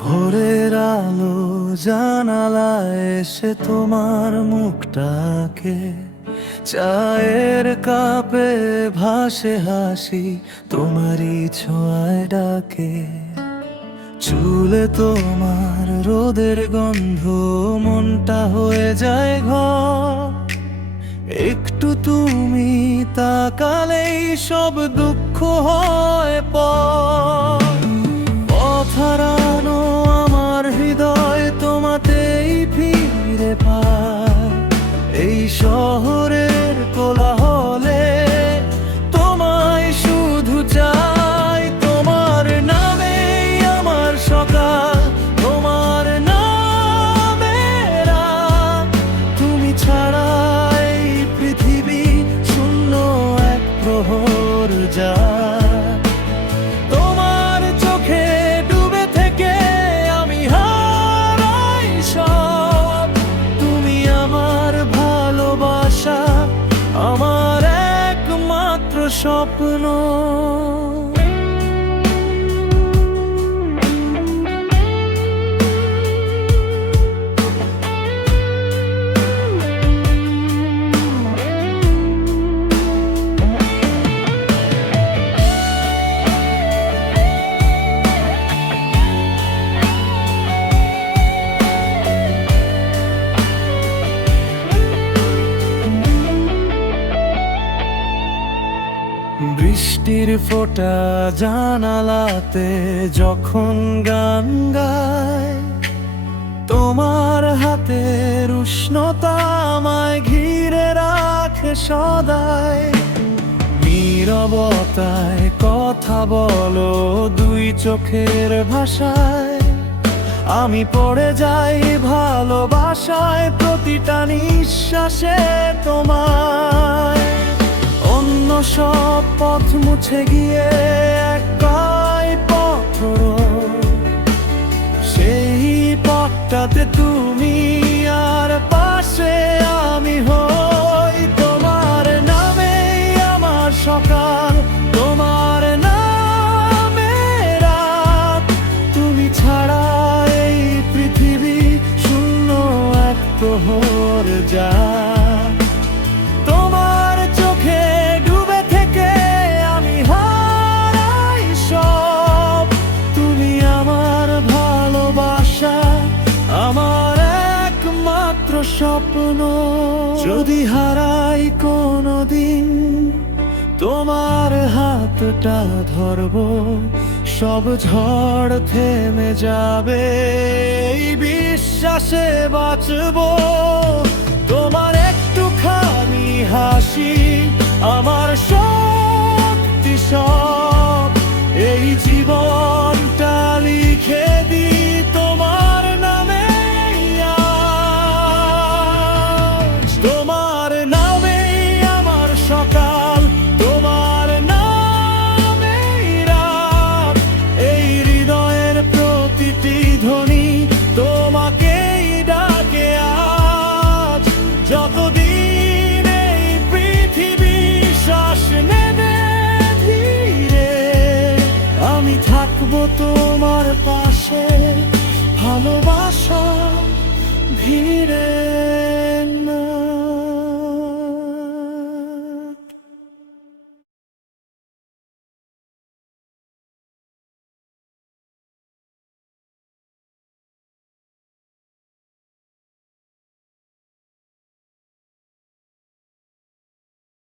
ভোরের আলো জানালায় এসে তোমার মুখটাকে, চায়ের কাপে ভাসে হাসি তোমারই ছোঁয়ায় ডাকে। চুলে তোমার রোদের গন্ধ, মনটা হয়ে যায় ঘর। একটু তুমি তাকালেই সব দুঃখ হয় পর। পথ হারানো আমার হৃদয় তোমাতেই ফিরে পায়। এই শহরের কোলাহলে তোমায় শুধু চাই। তোমার নামেই আমার সকাল, তোমার নামে রাত। তুমি ছাড়া এই পৃথিবী শূন্য এক প্রহর যায়। তোমার চোখে ডুবে থেকে আমি হারাই সব। তুমি আমার ভালোবাসা, আমার একমাত্র স্বপ্ন। বৃষ্টির ফোঁটা জানালাতে যখন গান গায়, তোমার হাতের উষ্ণতা আমায় ঘিরে রাখে সদাই। নীরবতায় কথা বলো দুই চোখের ভাষায়। আমি পড়ে যাই ভালোবাসায়, প্রতিটা নিঃশ্বাসে তোমায়। অন্য সব পথ মুছে গিয়ে একাই পথ রয়। সেই পথটাতে তুমি আর পাশে আমি হই। তোমার নামেই আমার সকাল, তোমার নামে রাত। তুমি ছাড়া এই পৃথিবী শূন্য এক প্রহর যায়। তোমার চোখে ডুবে থেকে আমি হারাই সব। তুমি আমার ভালোবাসা, আমার একমাত্র স্বপ্ন। যদি হারাই কোনোদিন তোমার হাতটা ধরবো, সব ঝড় থেমে যাবে, এই বিশ্বাসে বাঁচবো। তোমার একটুখানি হাসি আমার শক্তি সব। এই জীবনটা লিখে দিই তোমার নামে আজ। তোমার নামেই আমার সকাল, তোমার নামেই রাত। এই হৃদয়ের প্রতিটি ধ্বনি তোমাকেই ডাকে আজ। যতদিন এই পৃথিবী শ্বাস নেবে ধীরে, আমি থাকবো তোমার পাশে ভালোবাসা ভিড়ে।